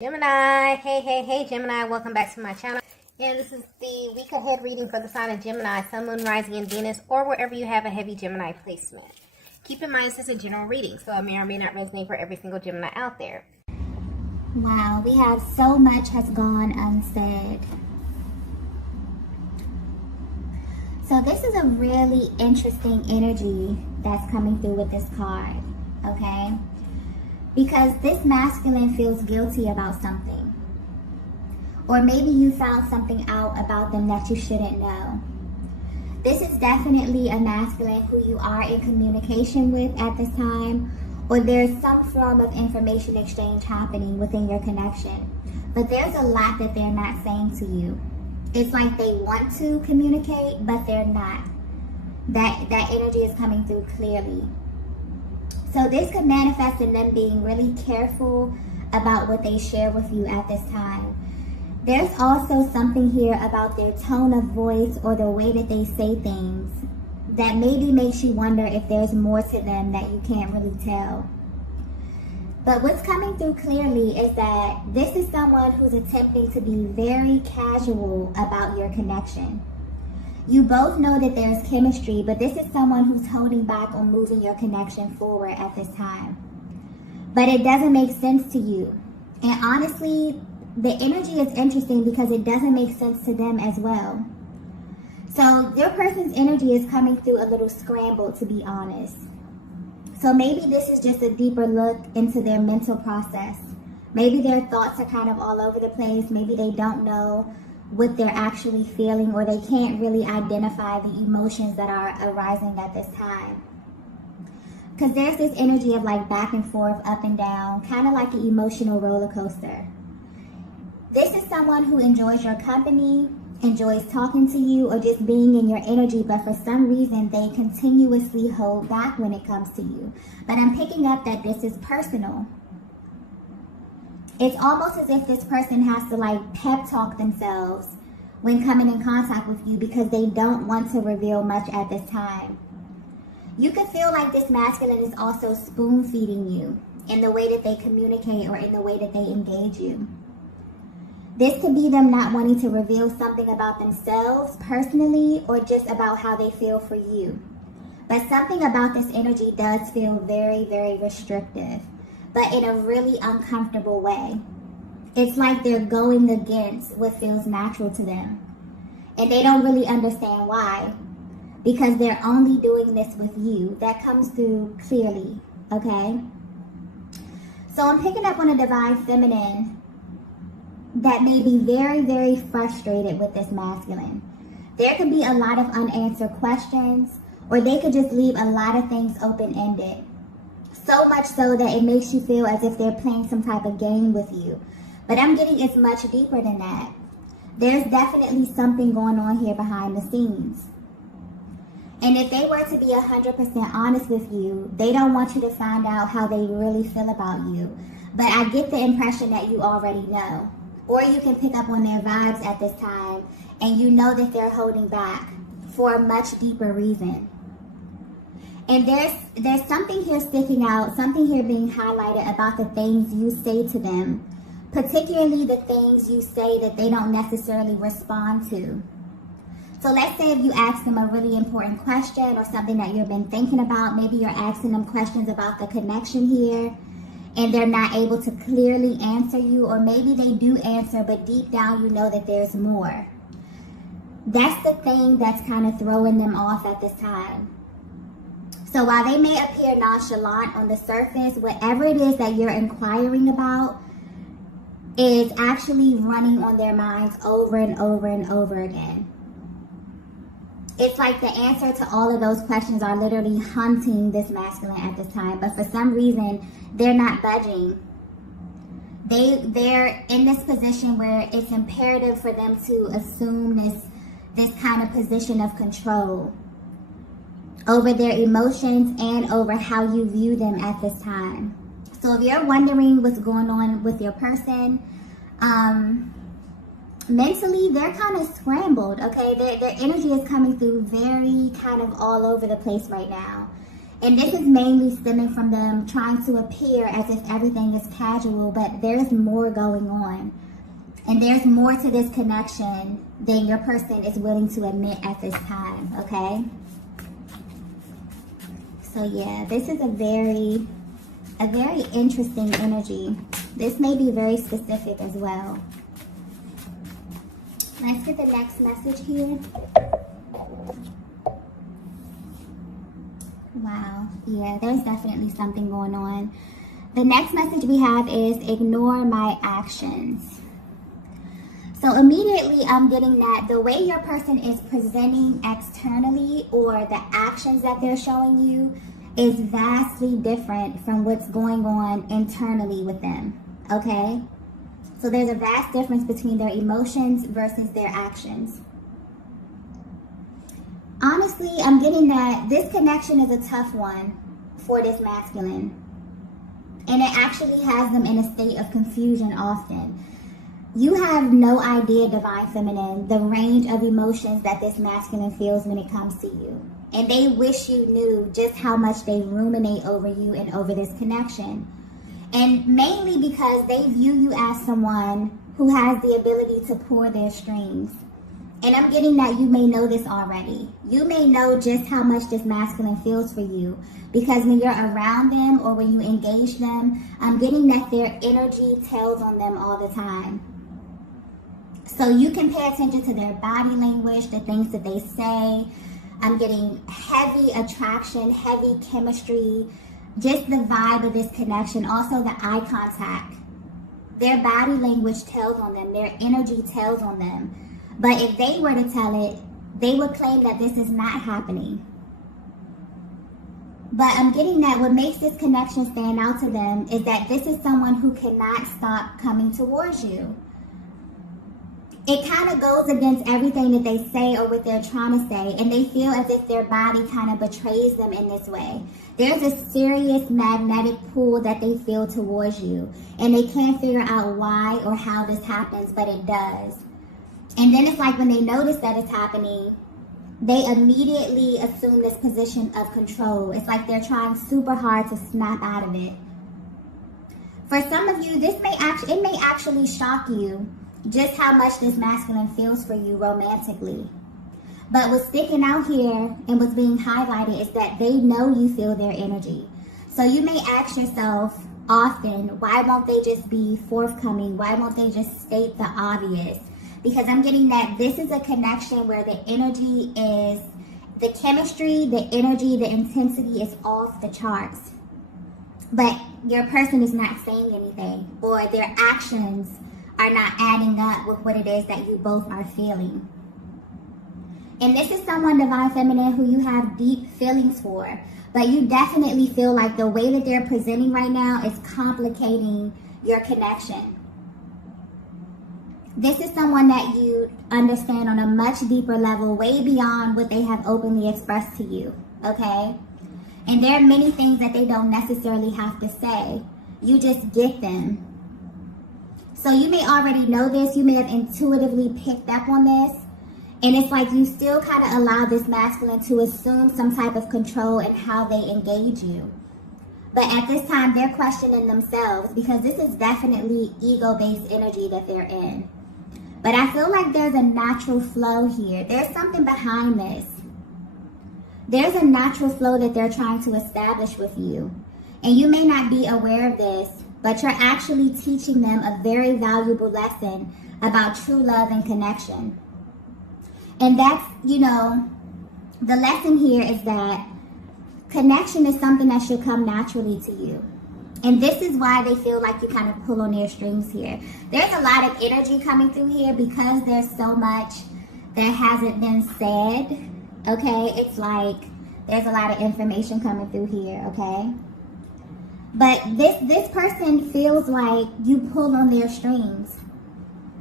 Gemini, hey Gemini, welcome back to my channel. And this is the week ahead reading for the sign of Gemini, Sun, Moon, Rising, and Venus, or wherever you have a heavy Gemini placement. Keep in mind this is a general reading, so it may or may not resonate for every single Gemini out there. Wow, we have so much has gone unsaid. So this is a really interesting energy that's coming through with this card, okay? Because this masculine feels guilty about something. Or maybe you found something out about them that you shouldn't know. This is definitely a masculine who you are in communication with at this time, or there's some form of information exchange happening within your connection. But there's a lot that they're not saying to you. It's like they want to communicate, but they're not. That energy is coming through clearly. So this could manifest in them being really careful about what they share with you at this time. There's also something here about their tone of voice or the way that they say things that maybe makes you wonder if there's more to them that you can't really tell. But what's coming through clearly is that this is someone who's attempting to be very casual about your connection. You both know that there's chemistry, but this is someone who's holding back on moving your connection forward at this time. But it doesn't make sense to you. And honestly, the energy is interesting because it doesn't make sense to them as well. So your person's energy is coming through a little scrambled, to be honest. So maybe this is just a deeper look into their mental process. Maybe their thoughts are kind of all over the place. Maybe they don't know what they're actually feeling, or they can't really identify the emotions that are arising at this time. Because there's this energy of like back and forth, up and down, kind of like an emotional roller coaster. This is someone who enjoys your company, enjoys talking to you, or just being in your energy, but for some reason they continuously hold back when it comes to you. But I'm picking up that this is personal. It's almost as if this person has to like pep talk themselves when coming in contact with you because they don't want to reveal much at this time. You could feel like this masculine is also spoon feeding you in the way that they communicate or in the way that they engage you. This could be them not wanting to reveal something about themselves personally or just about how they feel for you. But something about this energy does feel very, very restrictive, but in a really uncomfortable way. It's like they're going against what feels natural to them. And they don't really understand why, because they're only doing this with you. That comes through clearly, okay? So I'm picking up on a divine feminine that may be very, very frustrated with this masculine. There could be a lot of unanswered questions, or they could just leave a lot of things open-ended. So much so that it makes you feel as if they're playing some type of game with you. But I'm getting it's much deeper than that. There's definitely something going on here behind the scenes. And if they were to be 100% honest with you, they don't want you to find out how they really feel about you. But I get the impression that you already know. Or you can pick up on their vibes at this time, and you know that they're holding back for a much deeper reason. And there's something here sticking out, something here being highlighted about the things you say to them, particularly the things you say that they don't necessarily respond to. So let's say if you ask them a really important question or something that you've been thinking about, maybe you're asking them questions about the connection here, and they're not able to clearly answer you, or maybe they do answer, but deep down you know that there's more. That's the thing that's kind of throwing them off at this time. So while they may appear nonchalant on the surface, whatever it is that you're inquiring about is actually running on their minds over and over and over again. It's like the answer to all of those questions are literally hunting this masculine at this time, but for some reason, they're not budging. They're in this position where it's imperative for them to assume this kind of position of control over their emotions and over how you view them at this time. So if you're wondering what's going on with your person, mentally they're kind of scrambled, okay? Their energy is coming through very kind of all over the place right now. And this is mainly stemming from them trying to appear as if everything is casual, but there's more going on. And there's more to this connection than your person is willing to admit at this time, okay? So yeah, this is a very interesting energy. This may be very specific as well. Let's get the next message here. Wow, yeah, there's definitely something going on. The next message we have is ignore my actions. So immediately I'm getting that the way your person is presenting externally, or the actions that they're showing you, is vastly different from what's going on internally with them, okay? So there's a vast difference between their emotions versus their actions. Honestly, I'm getting that this connection is a tough one for this masculine. And it actually has them in a state of confusion often. You have no idea, Divine Feminine, the range of emotions that this masculine feels when it comes to you. And they wish you knew just how much they ruminate over you and over this connection. And mainly because they view you as someone who has the ability to pull their strings. And I'm getting that you may know this already. You may know just how much this masculine feels for you, because when you're around them or when you engage them, I'm getting that their energy tells on them all the time. So you can pay attention to their body language, the things that they say. I'm getting heavy attraction, heavy chemistry, just the vibe of this connection. Also the eye contact. Their body language tells on them. Their energy tells on them. But if they were to tell it, they would claim that this is not happening. But I'm getting that what makes this connection stand out to them is that this is someone who cannot stop coming towards you. It kind of goes against everything that they say or what they're trying to say, and they feel as if their body kind of betrays them in this way. There's a serious magnetic pull that they feel towards you, and they can't figure out why or how this happens, but it does. And then it's like when they notice that it's happening, they immediately assume this position of control. It's like they're trying super hard to snap out of it. For some of you, it may actually shock you just how much this masculine feels for you romantically. But what's sticking out here and what's being highlighted is that they know you feel their energy. So you may ask yourself often, why won't they just be forthcoming? Why won't they just state the obvious? Because I'm getting that this is a connection where the energy is, the chemistry, the energy, the intensity is off the charts. But your person is not saying anything, or their actions are not adding up with what it is that you both are feeling. And this is someone, Divine Feminine, who you have deep feelings for, but you definitely feel like the way that they're presenting right now is complicating your connection. This is someone that you understand on a much deeper level, way beyond what they have openly expressed to you, okay? And there are many things that they don't necessarily have to say. You just get them. So you may already know this. You may have intuitively picked up on this. And it's like you still kind of allow this masculine to assume some type of control in how they engage you. But at this time, they're questioning themselves, because this is definitely ego-based energy that they're in. But I feel like there's a natural flow here. There's something behind this. There's a natural flow that they're trying to establish with you. And you may not be aware of this, but you're actually teaching them a very valuable lesson about true love and connection. And that's, the lesson here is that connection is something that should come naturally to you. And this is why they feel like you kind of pull on their strings here. There's a lot of energy coming through here because there's so much that hasn't been said, okay? It's like there's a lot of information coming through here, okay? But this person feels like you pull on their strings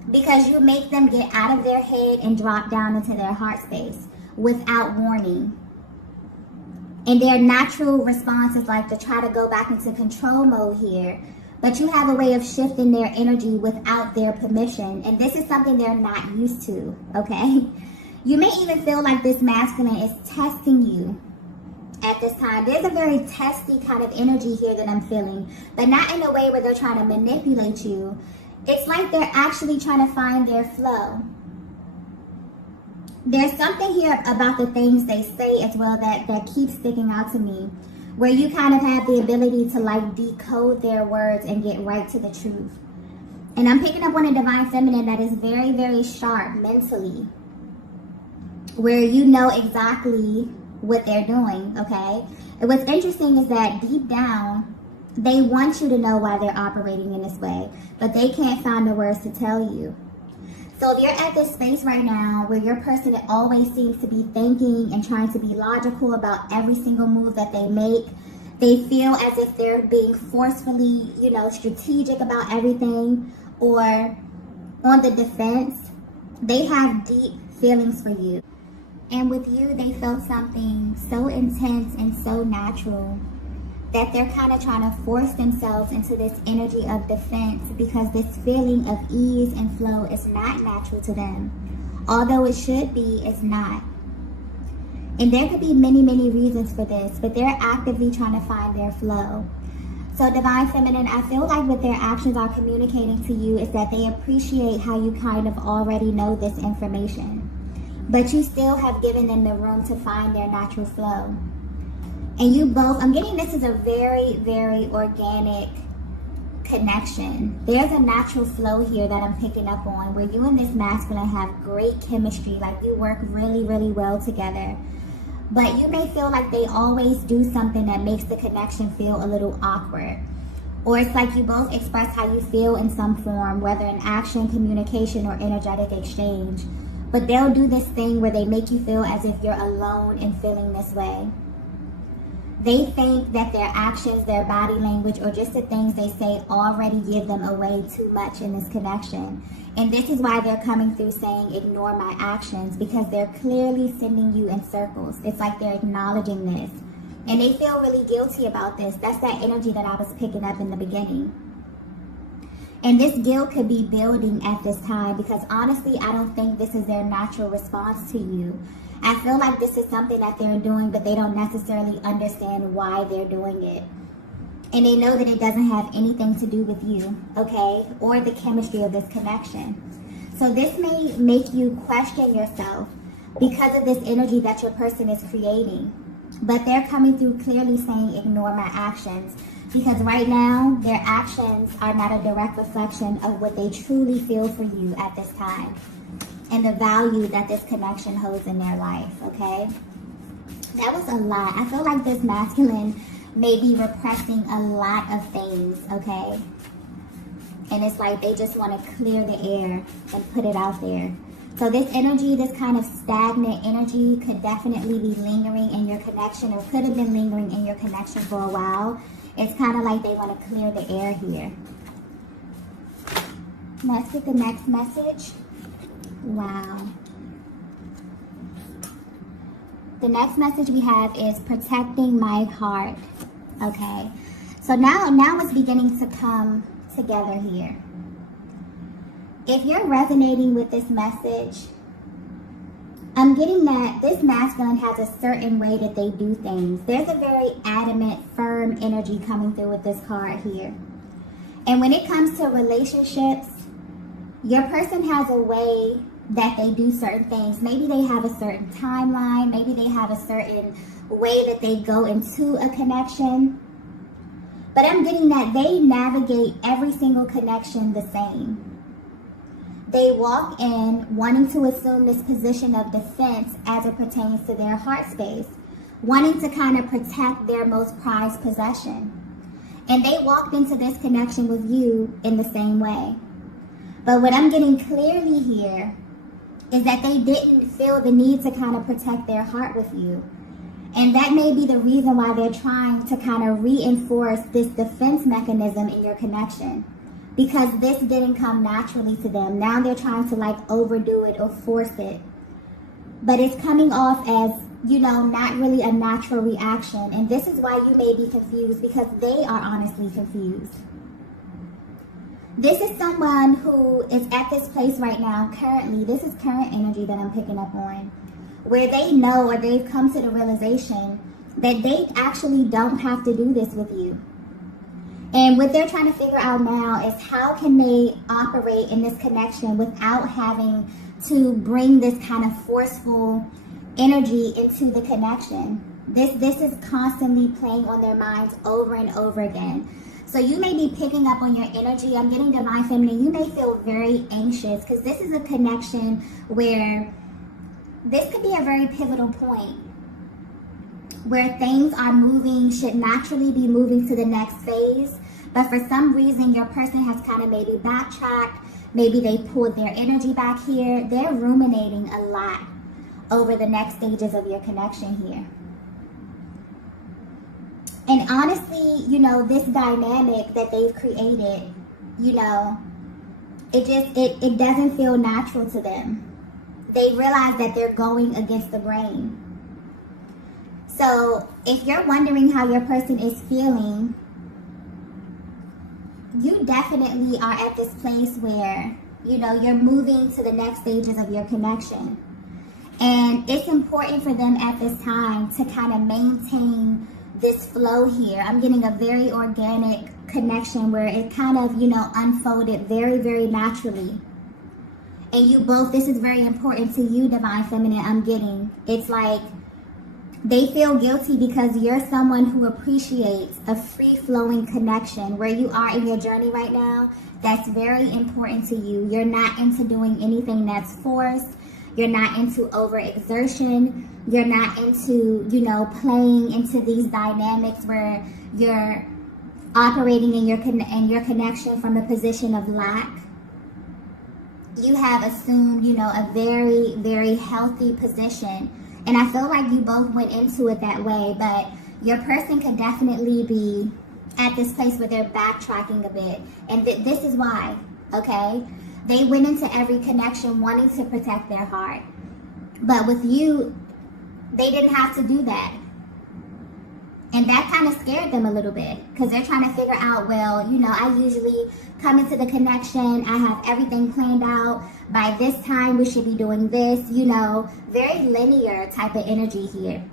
because you make them get out of their head and drop down into their heart space without warning. And their natural response is like to try to go back into control mode here. But you have a way of shifting their energy without their permission. And this is something they're not used to, okay? You may even feel like this masculine is testing you at this time. There's a very testy kind of energy here that I'm feeling, but not in a way where they're trying to manipulate you. It's like they're actually trying to find their flow. There's something here about the things they say as well that keeps sticking out to me, where you kind of have the ability to like decode their words and get right to the truth. And I'm picking up on a divine feminine that is very, very sharp mentally, where you know exactly what they're doing, okay? And what's interesting is that deep down, they want you to know why they're operating in this way, but they can't find the words to tell you. So if you're at this space right now where your person always seems to be thinking and trying to be logical about every single move that they make, they feel as if they're being forcefully, you know, strategic about everything or on the defense, they have deep feelings for you. And with you, they felt something so intense and so natural that they're kind of trying to force themselves into this energy of defense because this feeling of ease and flow is not natural to them. Although it should be, it's not. And there could be many, many reasons for this, but they're actively trying to find their flow. So Divine Feminine, I feel like what their actions are communicating to you is that they appreciate how you kind of already know this information, but you still have given them the room to find their natural flow. And you both, I'm getting this is a very, very organic connection. There's a natural flow here that I'm picking up on where you and this masculine have great chemistry, like you work really, really well together. But you may feel like they always do something that makes the connection feel a little awkward. Or it's like you both express how you feel in some form, whether in action, communication, or energetic exchange. But they'll do this thing where they make you feel as if you're alone in feeling this way. They think that their actions, their body language, or just the things they say already give them away too much in this connection. And this is why they're coming through saying, ignore my actions, because they're clearly sending you in circles. It's like they're acknowledging this. And they feel really guilty about this. That's that energy that I was picking up in the beginning. And this guilt could be building at this time because honestly, I don't think this is their natural response to you. I feel like this is something that they're doing, but they don't necessarily understand why they're doing it. And they know that it doesn't have anything to do with you, okay? Or the chemistry of this connection. So this may make you question yourself because of this energy that your person is creating. But they're coming through clearly saying, ignore my actions. Because right now, their actions are not a direct reflection of what they truly feel for you at this time. And the value that this connection holds in their life, okay? That was a lot. I feel like this masculine may be repressing a lot of things, okay? And it's like they just want to clear the air and put it out there. So this energy, this kind of stagnant energy could definitely be lingering in your connection or could have been lingering in your connection for a while. It's kind of like they want to clear the air here. Let's get the next message. Wow. The next message we have is protecting my heart. Okay. So now it's beginning to come together here. If you're resonating with this message, I'm getting that this masculine has a certain way that they do things. There's a very adamant, firm energy coming through with this card here. And when it comes to relationships, your person has a way that they do certain things. Maybe they have a certain timeline. Maybe they have a certain way that they go into a connection. But I'm getting that they navigate every single connection the same. They walk in wanting to assume this position of defense as it pertains to their heart space, wanting to kind of protect their most prized possession. And they walked into this connection with you in the same way. But what I'm getting clearly here is that they didn't feel the need to kind of protect their heart with you. And that may be the reason why they're trying to kind of reinforce this defense mechanism in your connection. Because this didn't come naturally to them. Now they're trying to like overdo it or force it. But it's coming off as, you know, not really a natural reaction. And this is why you may be confused because they are honestly confused. This is someone who is at this place right now, currently. This is current energy that I'm picking up on. Where they know or they've come to the realization that they actually don't have to do this with you. And what they're trying to figure out now is how can they operate in this connection without having to bring this kind of forceful energy into the connection. This is constantly playing on their minds over and over again. So you may be picking up on your energy. I'm getting divine feminine. You may feel very anxious because this is a connection where this could be a very pivotal point where things are moving, should naturally be moving to the next phase. But for some reason, your person has kind of maybe backtracked. Maybe they pulled their energy back here. They're ruminating a lot over the next stages of your connection here. And honestly, you know, this dynamic that they've created, you know, it doesn't feel natural to them. They realize that they're going against the grain. So if you're wondering how your person is feeling, you definitely are at this place where, you know, you're moving to the next stages of your connection. And it's important for them at this time to kind of maintain this flow here. I'm getting a very organic connection where it kind of, you know, unfolded very, very naturally. And you both, this is very important to you, divine feminine, I'm getting. It's like they feel guilty because you're someone who appreciates a free-flowing connection. Where you are in your journey right now, that's very important to you. You're not into doing anything that's forced. You're not into overexertion. You're not into, you know, playing into these dynamics where you're operating in your connection from a position of lack. You have assumed, you know, a very, very healthy position. And I feel like you both went into it that way, but your person could definitely be at this place where they're backtracking a bit. And this is why, okay? They went into every connection wanting to protect their heart. But with you, they didn't have to do that. And that kind of scared them a little bit because they're trying to figure out, well, you know, I usually come into the connection, I have everything planned out. By this time, we should be doing this, you know, very linear type of energy here.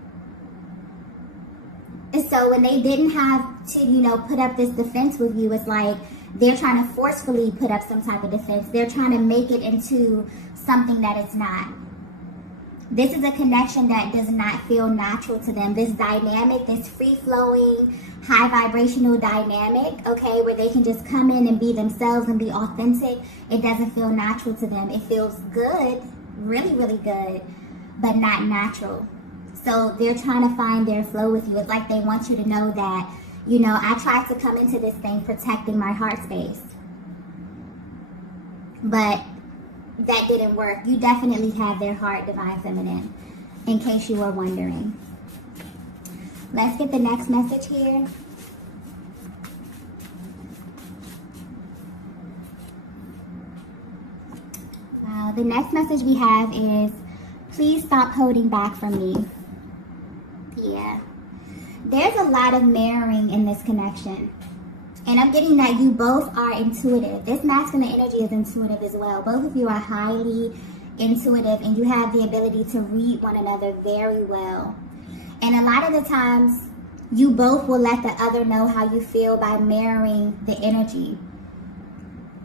And so when they didn't have to, you know, put up this defense with you, it's like they're trying to forcefully put up some type of defense. They're trying to make it into something that it's not. This is a connection that does not feel natural to them. This dynamic, this free-flowing, high vibrational dynamic, okay, where they can just come in and be themselves and be authentic, it doesn't feel natural to them. It feels good, really, really good, but not natural. So they're trying to find their flow with you. It's like they want you to know that, you know, I tried to come into this thing protecting my heart space, but that didn't work. You definitely have their heart, divine feminine, in case you were wondering. Let's get the next message here. The next message we have is, please stop holding back from me. Yeah. There's a lot of mirroring in this connection. And I'm getting that you both are intuitive. This masculine energy is intuitive as well. Both of you are highly intuitive and you have the ability to read one another very well. And a lot of the times, you both will let the other know how you feel by mirroring the energy.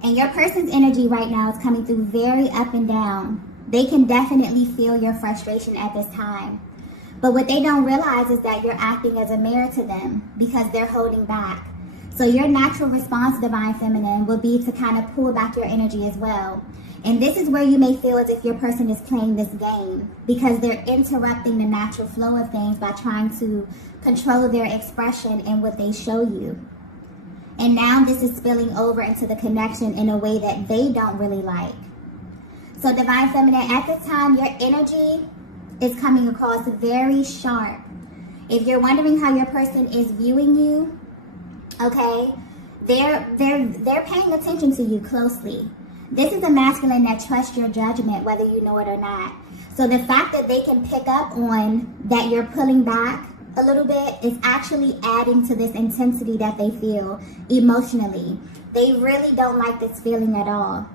And your person's energy right now is coming through very up and down. They can definitely feel your frustration at this time. But what they don't realize is that you're acting as a mirror to them because they're holding back. So your natural response, divine feminine, will be to kind of pull back your energy as well. And this is where you may feel as if your person is playing this game because they're interrupting the natural flow of things by trying to control their expression and what they show you. And now this is spilling over into the connection in a way that they don't really like. So divine feminine, at this time, your energy is coming across very sharp. If you're wondering how your person is viewing you, okay, they're paying attention to you closely. This is a masculine that trusts your judgment, whether you know it or not. So the fact that they can pick up on that you're pulling back a little bit is actually adding to this intensity that they feel emotionally. They really don't like this feeling at all.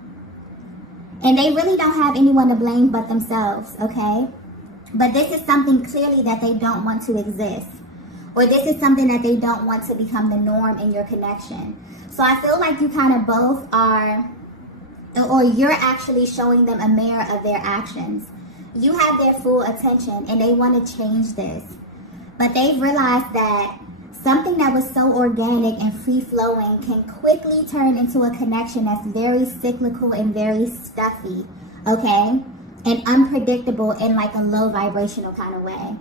And they really don't have anyone to blame but themselves, okay? But this is something clearly that they don't want to exist. or this is something that they don't want to become the norm in your connection. So I feel like you kind of both are, or you're actually showing them a mirror of their actions. You have their full attention and they want to change this. But they've realized that something that was so organic and free-flowing can quickly turn into a connection that's very cyclical and very stuffy, okay? And unpredictable in like a low vibrational kind of way.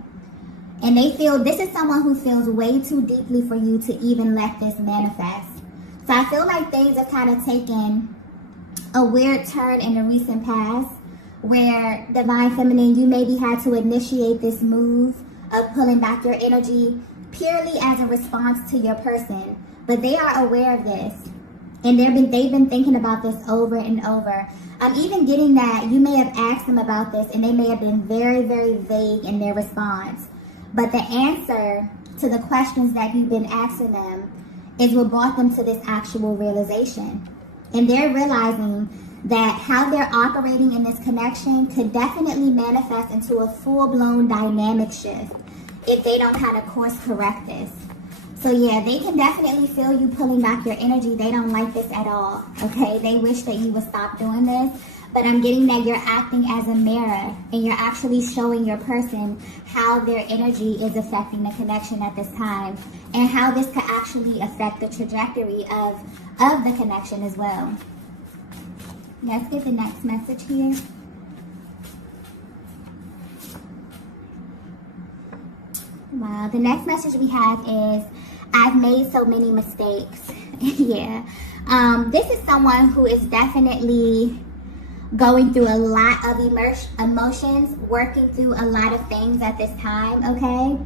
And they feel this is someone who feels way too deeply for you to even let this manifest. So I feel like things have kind of taken a weird turn in the recent past where Divine Feminine, you maybe had to initiate this move of pulling back your energy purely as a response to your person. But they are aware of this. And they've been thinking about this over and over. I'm even getting that you may have asked them about this and they may have been very, very vague in their response. But the answer to the questions that you've been asking them is what brought them to this actual realization. And they're realizing that how they're operating in this connection could definitely manifest into a full-blown dynamic shift if they don't kind of course correct this. So yeah, they can definitely feel you pulling back your energy. They don't like this at all, okay? They wish that you would stop doing this. But I'm getting that you're acting as a mirror and you're actually showing your person how their energy is affecting the connection at this time and how this could actually affect the trajectory of the connection as well. Let's get the next message here. Wow, the next message we have is, I've made so many mistakes. Yeah. This is someone who is definitely going through a lot of emotions, working through a lot of things at this time, okay?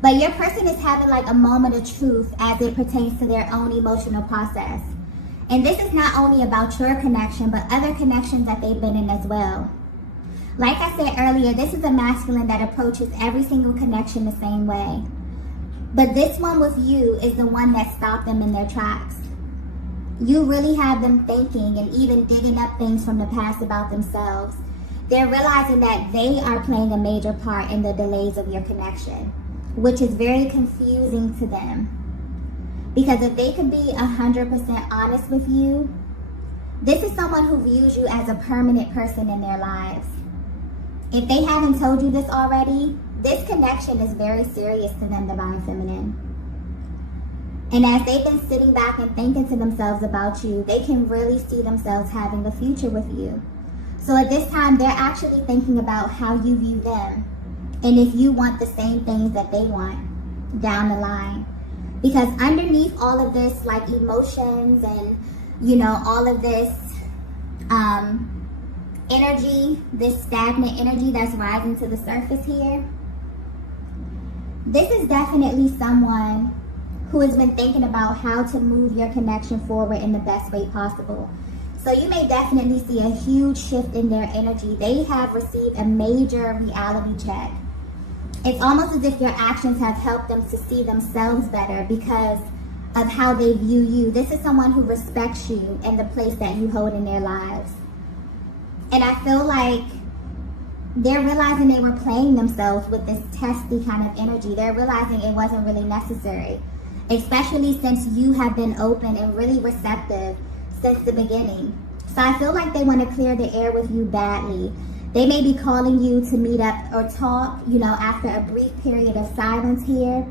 But your person is having like a moment of truth as it pertains to their own emotional process. And this is not only about your connection, but other connections that they've been in as well. Like I said earlier, this is a masculine that approaches every single connection the same way. But this one with you is the one that stopped them in their tracks. You really have them thinking and even digging up things from the past about themselves. They're realizing that they are playing a major part in the delays of your connection, which is very confusing to them. Because if they could be 100% honest with you, this is someone who views you as a permanent person in their lives. If they haven't told you this already, this connection is very serious to them, Divine Feminine. And as they've been sitting back and thinking to themselves about you, they can really see themselves having a future with you. So at this time, they're actually thinking about how you view them and if you want the same things that they want down the line. Because underneath all of this, like emotions and, you know, all of this energy, this stagnant energy that's rising to the surface here, this is definitely someone who has been thinking about how to move your connection forward in the best way possible. So you may definitely see a huge shift in their energy. They have received a major reality check. It's almost as if your actions have helped them to see themselves better because of how they view you. This is someone who respects you and the place that you hold in their lives. And I feel like they're realizing they were playing themselves with this testy kind of energy. They're realizing it wasn't really necessary, especially since you have been open and really receptive since the beginning. So I feel like they want to clear the air with you badly. They may be calling you to meet up or talk, you know, after a brief period of silence here.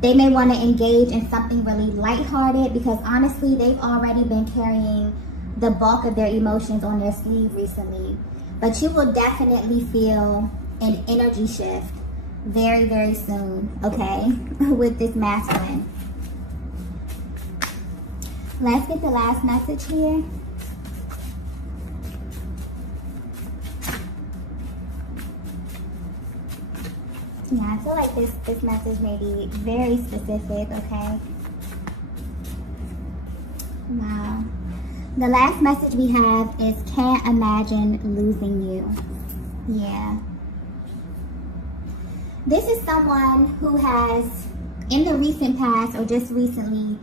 They may want to engage in something really lighthearted because honestly, they've already been carrying the bulk of their emotions on their sleeve recently. But you will definitely feel an energy shift very, very soon, okay, with this masculine. Let's get the last message here. Yeah, I feel like this message may be very specific, okay? Wow. The last message we have is, can't imagine losing you. Yeah. This is someone who has, in the recent past or just recently,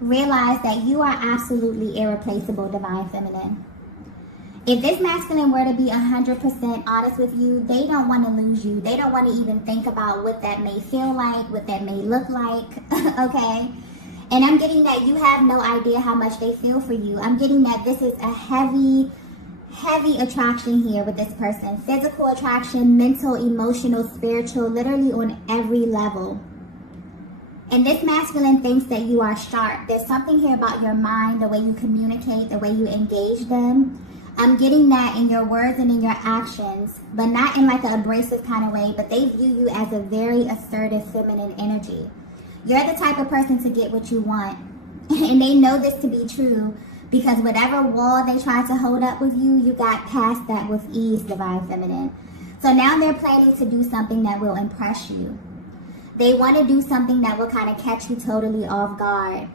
realized that you are absolutely irreplaceable, Divine Feminine. If this masculine were to be 100% honest with you, they don't want to lose you. They don't want to even think about what that may feel like, what that may look like, okay? And I'm getting that you have no idea how much they feel for you. I'm getting that this is a heavy attraction here with this person. Physical attraction, mental, emotional, spiritual, literally on every level. And this masculine thinks that you are sharp. There's something here about your mind, the way you communicate, the way you engage them. I'm getting that in your words and in your actions, but not in like an abrasive kind of way, but they view you as a very assertive feminine energy. You're the type of person to get what you want. And they know this to be true because whatever wall they tried to hold up with you, you got past that with ease, Divine Feminine. So now they're planning to do something that will impress you. They want to do something that will kind of catch you totally off guard.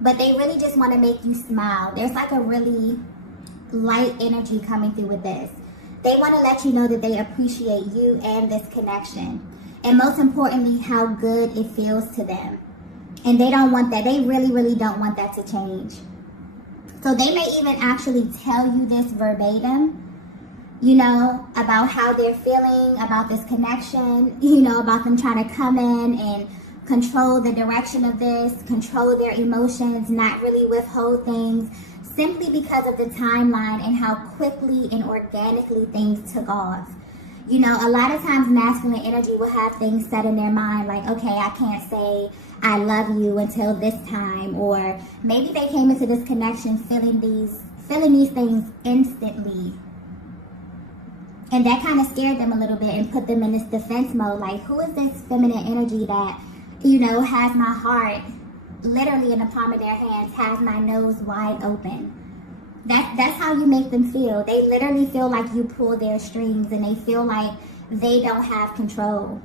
But they really just want to make you smile. There's like a really light energy coming through with this. They want to let you know that they appreciate you and this connection. And most importantly, how good it feels to them. And they don't want that. They really don't want that to change. So they may even actually tell you this verbatim, you know, about how they're feeling, about this connection, you know, about them trying to come in and control the direction of this, control their emotions, not really withhold things, simply because of the timeline and how quickly and organically things took off. You know, a lot of times masculine energy will have things set in their mind like, okay, I can't say I love you until this time, or maybe they came into this connection feeling these things instantly. And that kind of scared them a little bit and put them in this defense mode, like, who is this feminine energy that, you know, has my heart literally in the palm of their hands, has my nose wide open. That's how you make them feel. They literally feel like you pull their strings, and they feel like they don't have control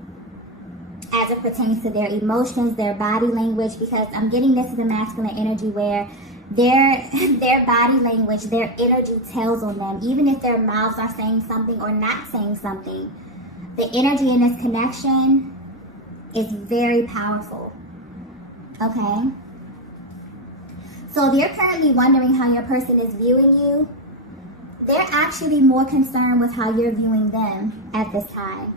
as it pertains to their emotions, their body language, because I'm getting this is a masculine energy where their body language, their energy tells on them, even if their mouths are saying something or not saying something. The energy in this connection is very powerful. Okay? So if you're currently wondering how your person is viewing you, they're actually more concerned with how you're viewing them at this time.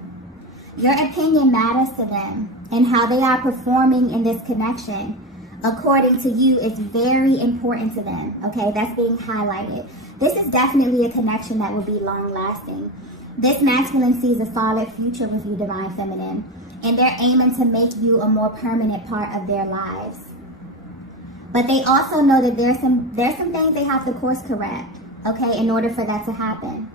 Your opinion matters to them, and how they are performing in this connection, according to you, is very important to them. Okay? That's being highlighted. This is definitely a connection that will be long lasting. This masculine sees a solid future with you, Divine Feminine. And they're aiming to make you a more permanent part of their lives. But they also know that there's some things they have to course correct, okay, in order for that to happen.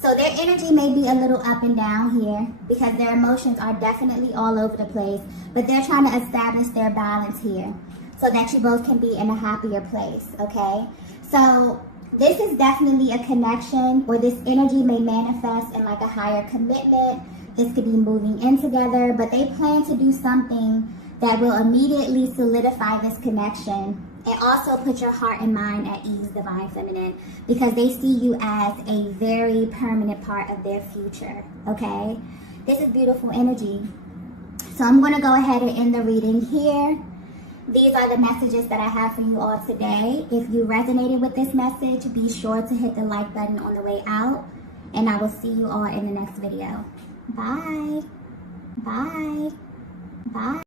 So their energy may be a little up and down here because their emotions are definitely all over the place, but they're trying to establish their balance here so that you both can be in a happier place, okay? So this is definitely a connection, or this energy may manifest in like a higher commitment. This could be moving in together, but they plan to do something that will immediately solidify this connection and also put your heart and mind at ease, Divine Feminine, because they see you as a very permanent part of their future, okay? This is beautiful energy. So I'm going to go ahead and end the reading here. These are the messages that I have for you all today. If you resonated with this message, be sure to hit the like button on the way out, and I will see you all in the next video. Bye. Bye. Bye.